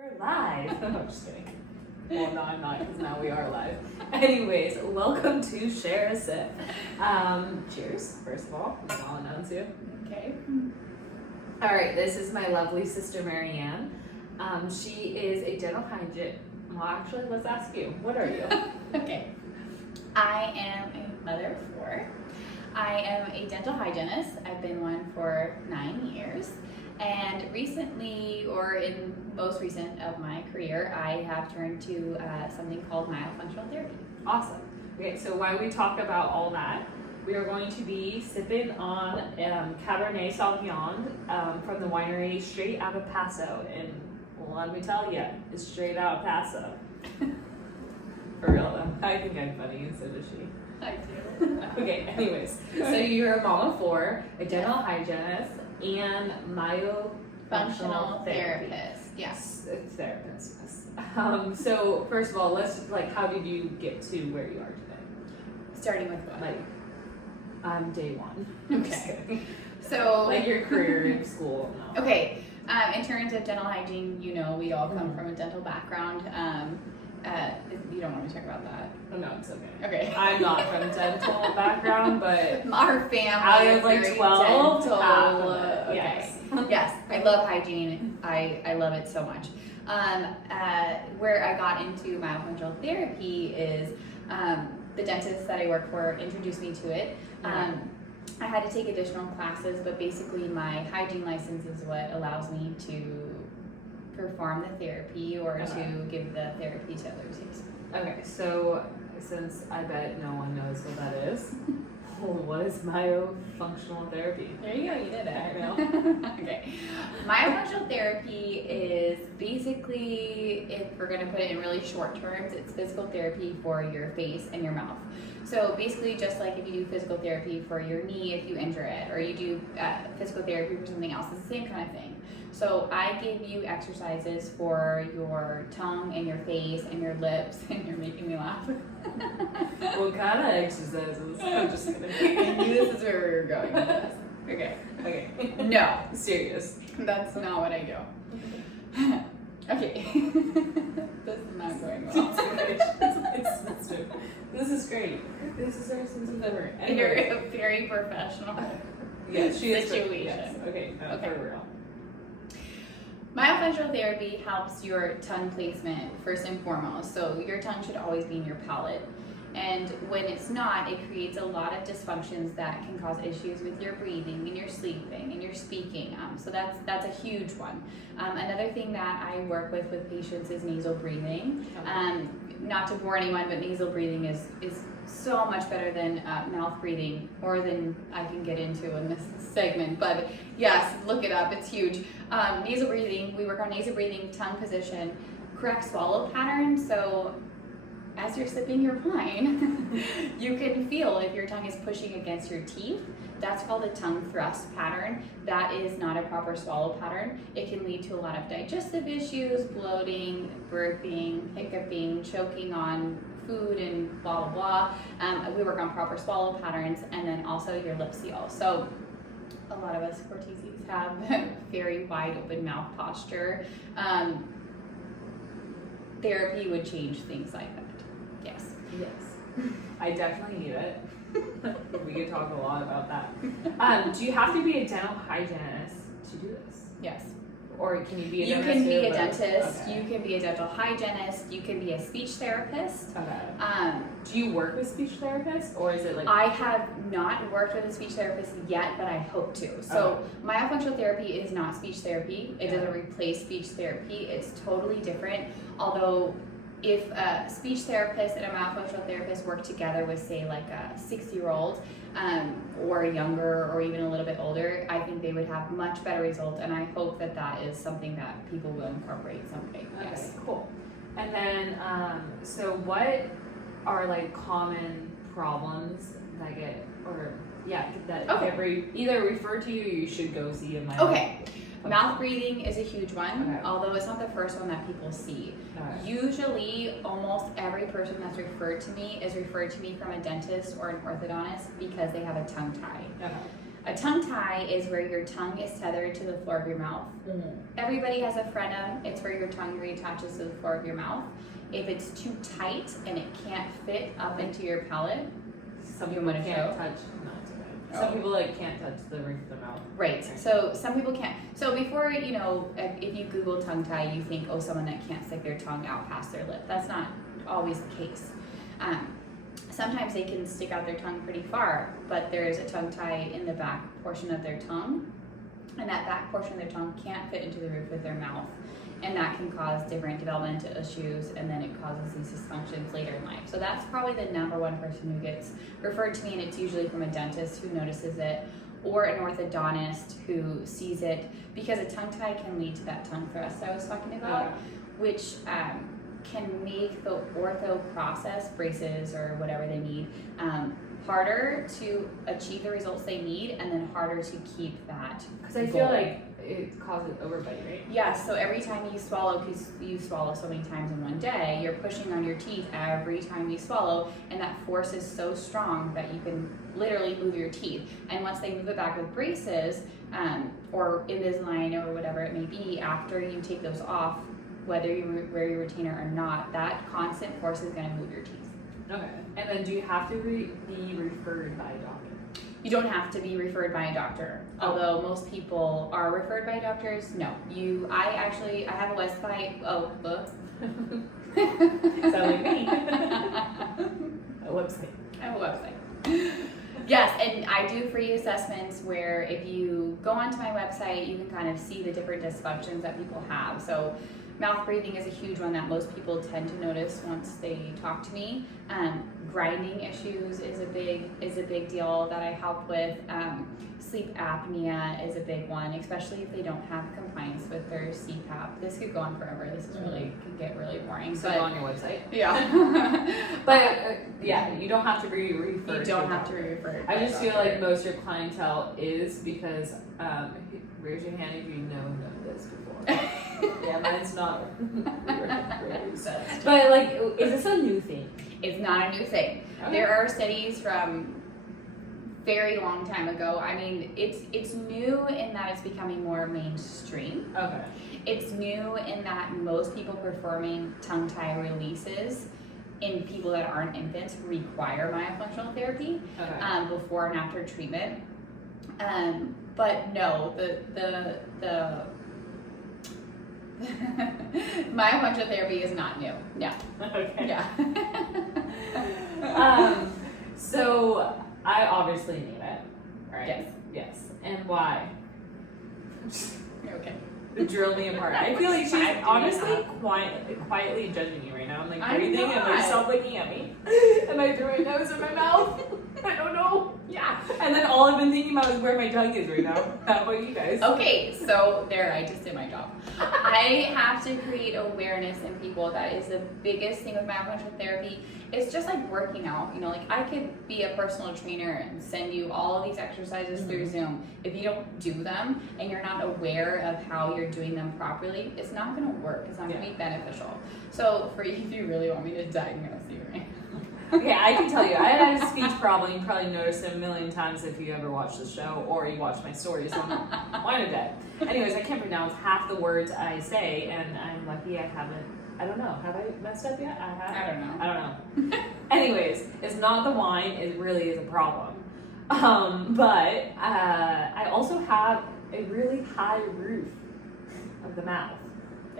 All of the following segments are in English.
We're live. I'm just kidding. Well, no, I'm not, because now we are live. Anyways, welcome to Share a Sip. Cheers, first of all. I'll announce you. Okay. All right, this is my lovely sister, Maryann. She is a dental hygienist. Well, actually, let's ask you. What are you? Okay. I am a mother of 4. I am a dental hygienist. I've been one for 9 years. And recently, or in most recent of my career, I have turned to something called Myofunctional Therapy. Awesome. Okay, so while we talk about all that, we are going to be sipping on Cabernet Sauvignon from the winery straight out of Paso. And let me tell you, it's straight out of Paso. For real though. I think I'm funny, and so does she. I do. Okay, anyways. So you're a mom of 4, a dental hygienist, and Myofunctional Therapist. Yes. Therapist, yes. So first of all, let's how did you get to where you are today? Starting with what? Day 1. Okay. So your career in school. No. Okay. In terms of dental hygiene, we all come from a dental background. You don't want me to talk about that. Oh, no, it's okay. Okay. I'm not from a dental background, but our family out of is 12, dental. half of it. Okay. Yes. Yes, I love hygiene. I love it so much. Where I got into myofunctional therapy is the dentist that I work for introduced me to it. I had to take additional classes, but basically my hygiene license is what allows me to perform the therapy or to give the therapy to others. Okay, so since I bet no one knows what that is, what is myofunctional therapy? There you go, you did it. I know. Okay. Myofunctional therapy is basically, if we're going to put it in really short terms, it's physical therapy for your face and your mouth. So basically, just like if you do physical therapy for your knee if you injure it, or you do physical therapy for something else, it's the same kind of thing. So I give you exercises for your tongue and your face and your lips, and you're making me laugh. What kind of exercises? I'm just kidding. I knew this is where we were going with this. Okay. Okay. No. Serious. That's not what I do. Okay. This is not going well. This is great. This is our sense of humor. You're a very professional situation. Yes. Okay. Okay. For real. Myofunctional therapy helps your tongue placement first and foremost. So your tongue should always be in your palate. And when it's not, it creates a lot of dysfunctions that can cause issues with your breathing and your sleeping and your speaking. So that's a huge one. Another thing that I work with patients is nasal breathing. Not to bore anyone, but nasal breathing is so much better than mouth breathing, more than I can get into in this segment. But yes, look it up, it's huge. Nasal breathing, we work on nasal breathing, tongue position, correct swallow pattern. So as you're sipping your wine, you can feel if your tongue is pushing against your teeth. That's called a tongue thrust pattern. That is not a proper swallow pattern. It can lead to a lot of digestive issues, bloating, burping, hiccuping, choking on food, and blah, blah, blah. We work on proper swallow patterns, and then also your lip seal. So a lot of us Corteses have very wide open mouth posture. Therapy would change things like that. Yes. Yes. I definitely need it. We could talk a lot about that. Do you have to be a dental hygienist to do this? Yes. Or can you be a You dentist? can be a dentist. dentist. Okay. You can be a dental hygienist. You can be a speech therapist. Okay. Do you work with speech therapists, or is it I have not worked with a speech therapist yet, but I hope to. So myofunctional therapy is not speech therapy. It doesn't replace speech therapy. It's totally different. Although if a speech therapist and a myofunctional therapist work together with, say, like a 6-year-old or younger or even a little bit older, I think they would have much better results, and I hope that that is something that people will incorporate someday. Okay, Yes. cool. And then, so what are common problems that get, either referred to you or you should go see a myofunctional? Okay. Mouth breathing is a huge one, although it's not the first one that people see. Usually, almost every person that's referred to me is referred to me from a dentist or an orthodontist because they have a tongue tie. A tongue tie is where your tongue is tethered to the floor of your mouth. Everybody has a frenum. It's where your tongue reattaches to the floor of your mouth. If it's too tight and it can't fit up into your palate, some people can't touch. No, it's okay. Some people like can't touch the roof of their mouth. Right. So some people can't. So before, you know, if you Google tongue tie, you think, oh, someone that can't stick their tongue out past their lip. That's not always the case. Sometimes they can stick out their tongue pretty far, but there is a tongue tie in the back portion of their tongue, and that back portion of their tongue can't fit into the roof of their mouth, and that can cause different developmental issues, and then it causes these dysfunctions later in life. So that's probably the number one person who gets referred to me, and it's usually from a dentist who notices it, or an orthodontist who sees it, because a tongue tie can lead to that tongue thrust I was talking about, which can make the ortho process, braces or whatever they need, harder to achieve the results they need, and then harder to keep that. Because I feel like it causes overbite, right? Yeah, so every time you swallow, because you swallow so many times in one day, you're pushing on your teeth every time you swallow, and that force is so strong that you can literally move your teeth. And once they move it back with braces, or Invisalign or whatever it may be, after you take those off, whether you wear your retainer or not, that constant force is going to move your teeth. Okay. And then do you have to be referred by a doctor? You don't have to be referred by a doctor. Although most people are referred by doctors, no. I have a website. Sound like me. A website. I have a website. Yes, and I do free assessments where if you go onto my website, you can kind of see the different dysfunctions that people have. So mouth breathing is a huge one that most people tend to notice once they talk to me. Grinding issues is a big deal that I help with. Sleep apnea is a big one, especially if they don't have compliance with their CPAP. This could go on forever. This is could get really boring. So go on your website. Yeah. But yeah, you don't have to be referred. You don't have to be referred. I just feel like most of your clientele is because raise your hand if you know this before. Yeah, mine's not. But like, is this a new thing? It's not a new thing. Okay. There are studies from very long time ago. I mean, it's new in that it's becoming more mainstream. Okay. It's new in that most people performing tongue tie releases in people that aren't infants require myofunctional therapy before and after treatment. But no, the myofunctional therapy is not new. No. Okay. Yeah. So I obviously need it, right? Yes. Yes. And why? Okay. Drill me apart. I feel like she's honestly quietly judging you right now. I'm like breathing and like self looking at me. Am I throwing nose in my mouth? I don't know. Yeah. And then all I've been thinking about is where my tongue is right now. How about you guys? Okay, so there, I just did my job. I have to create awareness in people. That is the biggest thing with myofunctional therapy. It's just like working out. You know, like I could be a personal trainer and send you all of these exercises through Zoom. If you don't do them and you're not aware of how you're doing them properly, it's not going to work. It's not going to be beneficial. So for you, if you really want me to diagnose you, right? Okay, I can tell you, I had a speech problem. You probably noticed it a million times if you ever watch the show or you watch my stories on Wineadette. Anyways, I can't pronounce half the words I say, and I'm lucky I haven't. I don't know. Have I messed up yet? I have. I don't know. Anyways, it's not the wine. It really is a problem. But I also have a really high roof of the mouth,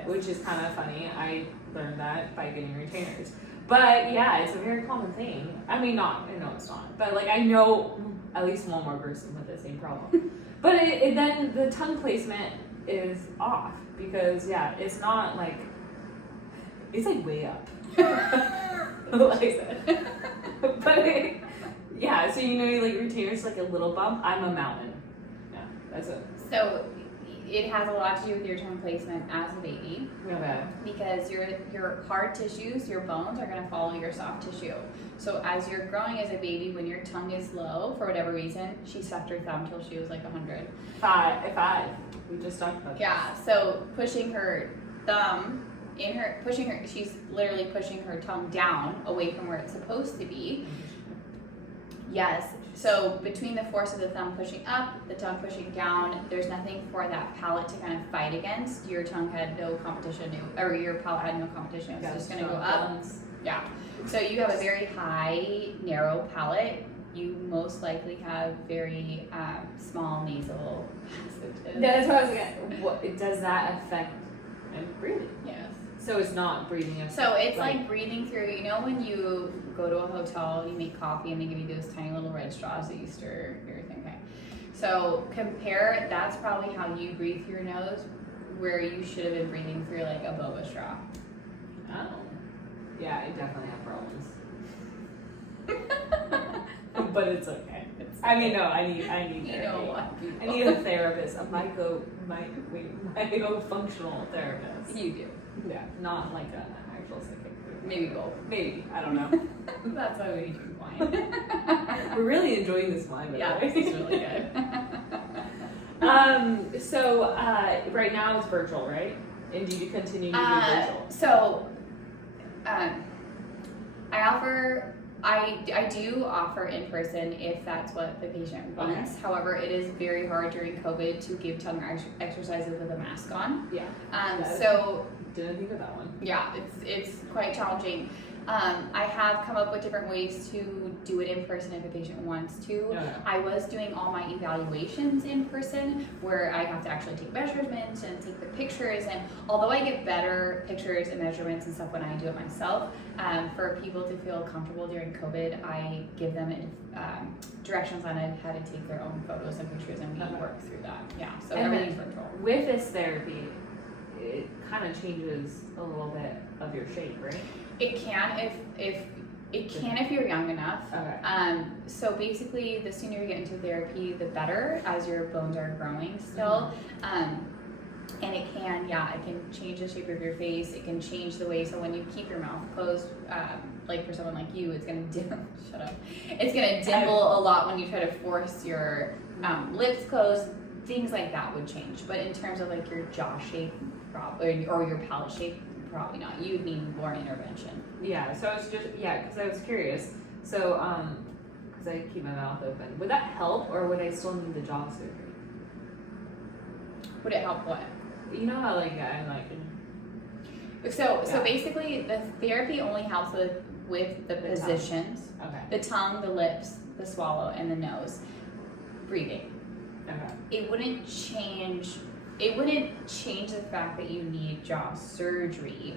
which is kind of funny. I learned that by getting retainers. But yeah, it's a very common thing. I mean, no, it's not. But like, I know at least one more person with the same problem. But then the tongue placement is off because it's not like, it's like way up. Like, but so like retainers like a little bump. I'm a mountain. Yeah, that's it. So it has a lot to do with your tongue placement as a baby. Okay. Because your hard tissues, your bones, are going to follow your soft tissue. So as you're growing as a baby, when your tongue is low, for whatever reason, she sucked her thumb till she was like 100. Five. We just talked about that. Yeah, so pushing her thumb she's literally pushing her tongue down away from where it's supposed to be. Yes, So between the force of the thumb pushing up, the tongue pushing down, there's nothing for that palate to kind of fight against. Your tongue had no competition, or your palate had no competition. It's just going to go up. Yeah. So you have a very high, narrow palate. You most likely have very small nasal passages. That's what I was getting. What does that affect breathing? Yes. So it's not breathing. So it's like breathing through. You know when you go to a hotel, you make coffee, and they give you those tiny little red straws that you stir everything. Okay. So compare. That's probably how you breathe through your nose, where you should have been breathing through like a boba straw. Oh. Yeah, I definitely have problems. But it's okay. I mean, no, I need You therapy. know what? I need a therapist, a myofunctional therapist. You do. Yeah, not like an actual psychic. Maybe both. Maybe, I don't know. That's why we drink wine. We're really enjoying this wine. Yeah, this is really good. So right now it's virtual, right? And do you continue to do virtual? So, I do offer in person if that's what the patient wants. Okay. However, it is very hard during COVID to give tongue exercises with a mask on. Yeah. So Didn't think of that one. yeah, it's quite challenging. I have come up with different ways to do it in person if a patient wants to. Yeah. I was doing all my evaluations in person where I have to actually take measurements and take the pictures, and although I get better pictures and measurements and stuff when I do it myself, for people to feel comfortable during COVID, I give them directions on how to take their own photos and pictures, and we work through that. Yeah, so And everything's virtual. With this therapy, it kind of changes a little bit of your shape, right? It can if you're young enough. Okay. So basically, the sooner you get into therapy, the better, as your bones are growing still. And it can change the shape of your face. It can change the way. So when you keep your mouth closed, like for someone like you, it's gonna shut up. It's gonna dimple a lot when you try to force your lips closed. Things like that would change. But in terms of like your jaw shape, probably, or your palate shape, probably not. You'd need more intervention. Yeah, so it's just, because I was curious. So, because I keep my mouth open. Would that help, or would I still need the jaw surgery? Would it help what? You know how, like, I'm like... So basically, the therapy only helps with the positions. Tongue. Okay. The tongue, the lips, the swallow, and the nose. Breathing. Okay. It wouldn't change the fact that you need jaw surgery,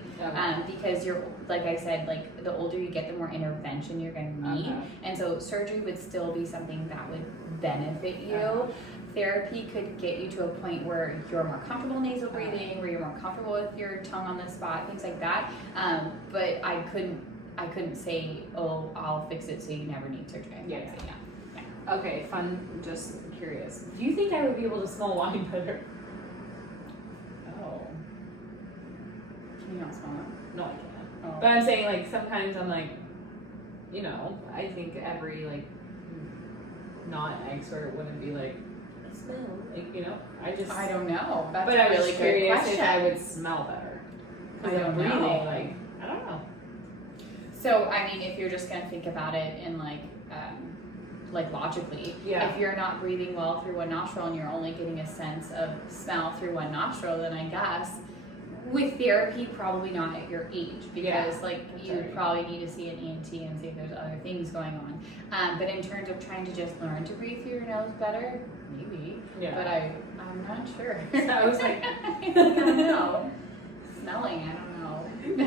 because you're, like I said, like the older you get, the more intervention you're going to need, and so surgery would still be something that would benefit you. Therapy could get you to a point where you're more comfortable nasal breathing, where you're more comfortable with your tongue on the spot, things like that. But I couldn't say, oh, I'll fix it so you never need surgery. Yeah. Okay, fun. Just curious. Do you think I would be able to smell wine better? Oh. Can you not smell it? No, I can't. Oh. But I'm saying, like, sometimes I'm like, I think every, like, non-expert wouldn't be like, I smell, like, I don't know. That's but a I was really just good curious question. if I would smell better. I don't breathing, know. like, I don't know. So, I mean, if you're just going to think about it in like logically, if you're not breathing well through one nostril and you're only getting a sense of smell through one nostril, then I guess with therapy, probably not at your age, because you probably need to see an ENT and see if there's other things going on. But in terms of trying to just learn to breathe through your nose better, maybe. Yeah. But I'm not sure. So I was like, I don't know. Smelling, I don't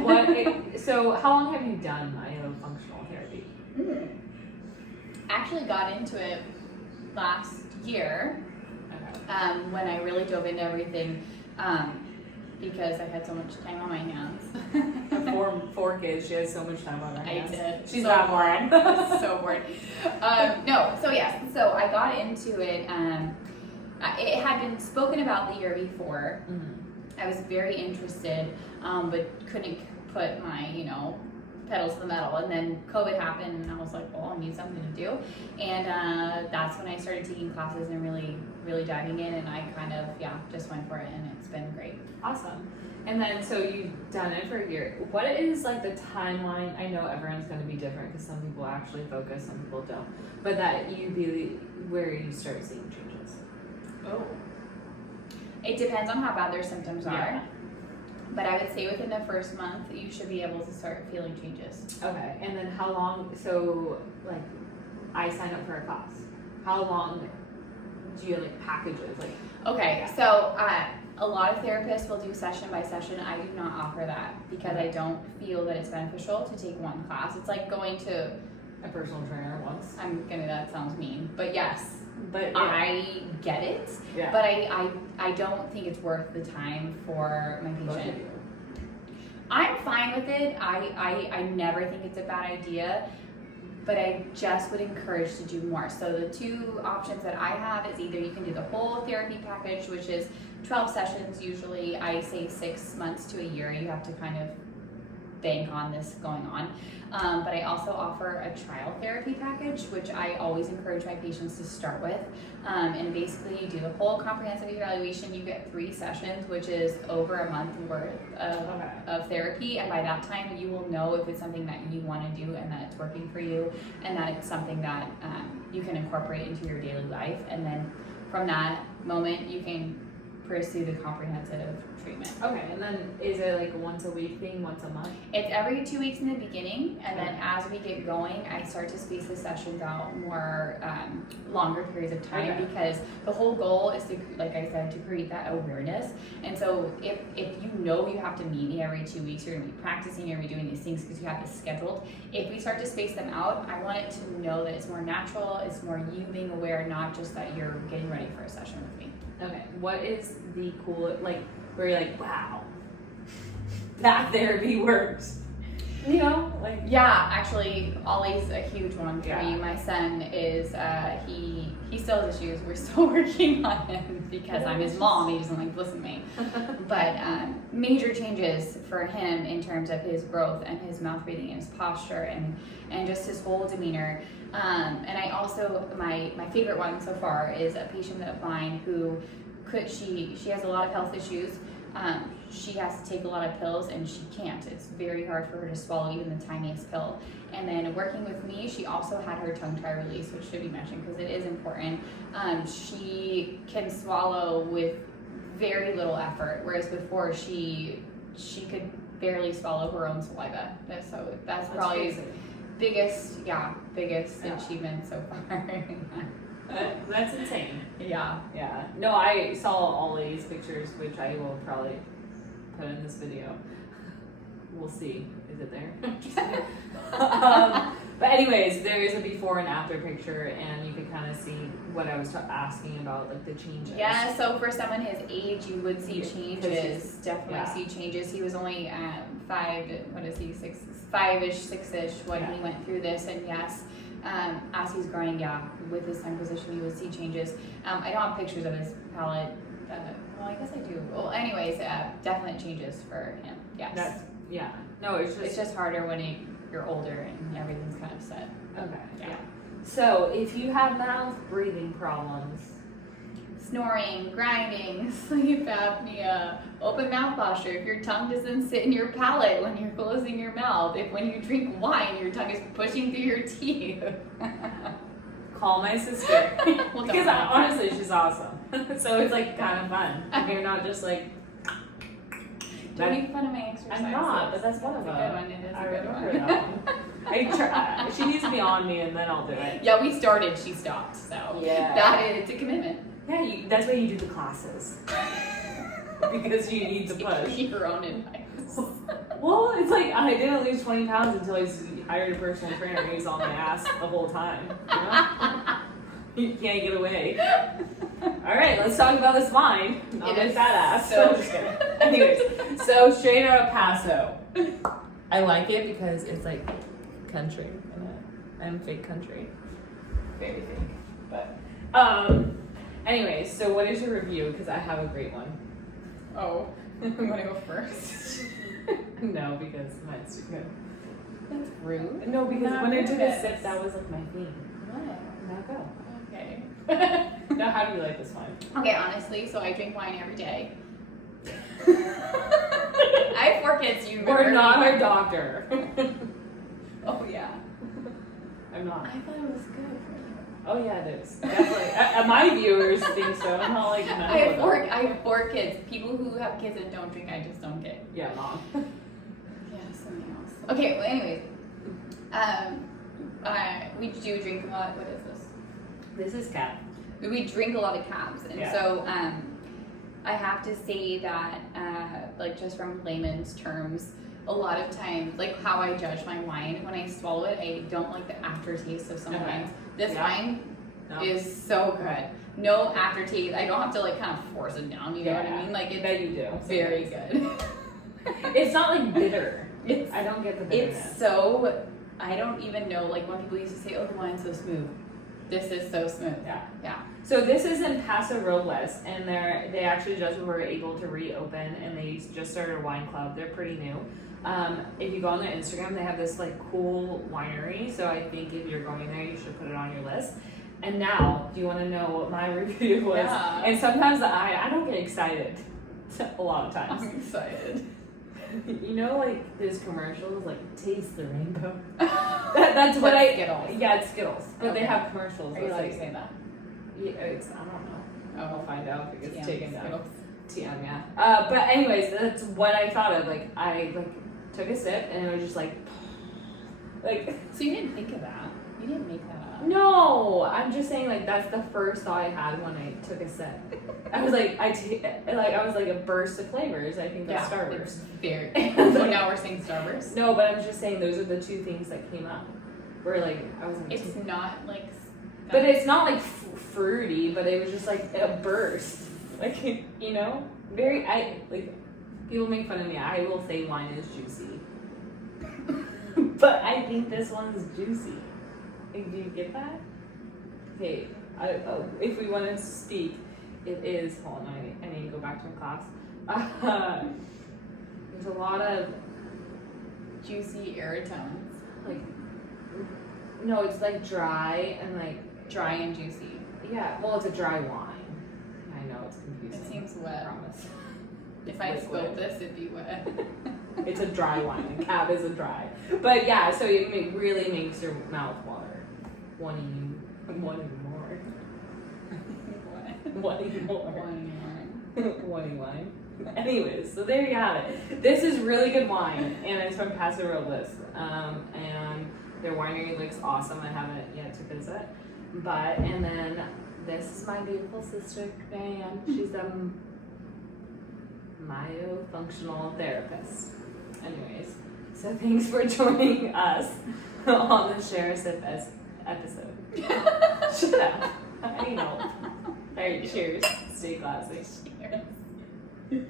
know. So how long have you done myofunctional therapy? Actually got into it last year, when I really dove into everything, because I had so much time on my hands. Four kids, she has so much time on her hands. I did. She's not bored. So bored. So I got into it. It had been spoken about the year before. I was very interested, but couldn't put my, pedal to the metal. And then COVID happened, and I was like, well, I need something to do. And that's when I started taking classes and really diving in, and I kind of, just went for it, and it's been great. Awesome. And then, so you've done it for a year. What is like the timeline? I know everyone's going to be different because some people actually focus, some people don't. But that you be where you start seeing changes. Oh. It depends on how bad their symptoms are. Yeah. But I would say within the first month, you should be able to start feeling changes. Okay. And then how long? So like, I sign up for a class. How long do you like packages? Like. Okay. So a lot of therapists will do session by session. I do not offer that because I don't feel that it's beneficial to take one class. It's like going to a personal trainer once. That sounds mean, but yes. But I get it. Yeah. But I don't think it's worth the time for my patient. I'm fine with it. I never think it's a bad idea, but I just would encourage to do more. So the two options that I have is either you can do the whole therapy package, which is 12 sessions usually. I say 6 months to a year. You have to kind of bank on this going on. But I also offer a trial therapy package, which I always encourage my patients to start with. And basically you do the whole comprehensive evaluation. You get 3 sessions, which is over a month worth of therapy. And by that time you will know if it's something that you want to do and that it's working for you, and that it's something that you can incorporate into your daily life. And then from that moment you can pursue the comprehensive treatment. Okay, and then is it like a once a week thing, once a month? It's every 2 weeks in the beginning, and then as we get going, I start to space the sessions out more longer periods of time, because the whole goal is to, like I said, to create that awareness. And so if you know you have to meet me every 2 weeks, you're gonna be practicing, you're gonna be doing these things because you have this scheduled. If we start to space them out, I want it to know that it's more natural, it's more you being aware, not just that you're getting ready for a session with me. Okay, what is the cool, like, where you're like, wow, that therapy works? You know, like. Yeah, actually, Ollie's a huge one for me. My son is, he still has issues. We're still working on him because I'm his mom. He doesn't like to listen to me. But major changes for him in terms of his growth and his mouth breathing and his posture and just his whole demeanor. And I also, my favorite one so far is a patient of mine who she has a lot of health issues. She has to take a lot of pills and she can't. It's very hard for her to swallow even the tiniest pill. And then working with me, she also had her tongue tie release, which should be mentioned because it is important. She can swallow with very little effort, whereas before she could barely swallow her own saliva. So that's probably crazy. biggest achievement so far. That's insane. Yeah. No, I saw all these pictures, which I will probably put in this video. We'll see. Is it there? But anyways, there is a before and after picture, and you can kind of see what I was asking about, like the changes. Yeah, so for someone his age, you would see changes. Definitely see changes. He was only 5-ish, 6-ish when he went through this, and yes, as he's growing, with his tongue position, you would see changes. I don't have pictures of his palate. Well, I guess I do. Well, anyways, definite changes for him. Yes. No, it's just harder when you're older and everything's kind of set. Okay. Yeah. So if you have mouth breathing problems, snoring, grinding, sleep apnea, open mouth posture, if your tongue doesn't sit in your palate when you're closing your mouth, if when you drink wine your tongue is pushing through your teeth. Call my sister. Because honestly, she's awesome. So it's like kind of fun. If you're not just like. Don't make fun of my exercises. I'm not, but that's one of them. It's a good one. It is a good one. I try. She needs to be on me, and then I'll do it. Yeah, we started. She stopped. So it's a commitment. Yeah, that's why you do the classes. Because you need to push. Your own advice. Well, it's like I didn't lose 20 pounds until I hired a personal trainer. He was on my ass the whole time. You know? You can't get away. All right, let's talk about this wine. Not my fat ass. So just kidding. Anyways, so straight out of Paso. I like it because it's like country. I'm fake country. Very fake. But anyways, so what is your review? Because I have a great one. Oh, I'm gonna go first. No, because mine's too good. That's rude. No, because Not when I took a nervous. sip, that was like my theme. What? Now go. Okay. Now, how do you like this wine? Okay, honestly, so I drink wine every day. I have 4 kids. You We're remember not me? a doctor. Oh yeah. I'm not. I thought it was good for you. Oh yeah, it is. Definitely. My viewers think so. I'm not like I have 4 kids. People who have kids that don't drink, I just don't get. Yeah, mom. Yeah, something else. Okay, well, anyways. We do drink a lot. What is this? This is cat. We drink a lot of cabs, and Yeah. so I have to say that, like, just from layman's terms, a lot of times, like how I judge my wine, when I swallow it, I don't like the aftertaste of some Okay. wines. This Yeah. wine No. is so good. No aftertaste. I don't have to like kind of force it down. You know what I mean? Like, I it's bet you do. very good. It's not like bitter. It's I don't get the bitterness. It's so, I don't even know, like when people used to say, oh, the wine's so smooth. This is so smooth. Yeah. Yeah. So this is in Paso Robles, and they actually just were able to reopen, and they just started a wine club. They're pretty new. If you go on their Instagram, they have this like cool winery. So I think if you're going there, you should put it on your list. And now, do you want to know what my review was? Yeah. And sometimes I don't get excited. A lot of times. I'm excited. You know, like there's commercials like taste the rainbow. That's what Like I. Skittles. Yeah, it's Skittles, but they Okay. have commercials. Are you that's allowed to like, say that? yeah, it's, I don't know. Oh, We'll find out if it gets TM, taken down. Skittles. TM, yeah. But anyways, that's what I thought of. Like I took a sip and it was just like. So you didn't think of that? You didn't make that up? No, I'm just saying like that's the first thought I had when I took a sip. I was like I was like a burst of flavors. I think that's Starburst. It's very. So now we're saying Starburst. No, but I'm just saying those are the 2 things that came up. Where like I was like, It's not like. but it's not like fruity, but it was just like a burst. Like you know, people make fun of me. I will say wine is juicy, but I think this one's juicy. Like, do you get that? Okay, if we want to speak, it is. Hold on, I need to go back to my class. There's a lot of Juicy air tones. like. No, it's like dry and like. Dry and juicy. Yeah, well, it's a dry wine. I know it's confusing. It seems I wet. promise. If I Liquid. spilled this, it'd be wet. It's a dry wine. And cab is a dry. But yeah, so it really makes your mouth water. Wanting more. Wanting more. Wanting wine. Anyways, so there you have it. This is really good wine, and it's from Paso Robles. And their winery looks awesome. I haven't yet to visit. And then this is my beautiful sister, Maryann. She's a Myofunctional Therapist. Anyways, so thanks for joining us on the Share a Sip episode. Shut up. I know. Alright, cheers. Stay classy. Cheers.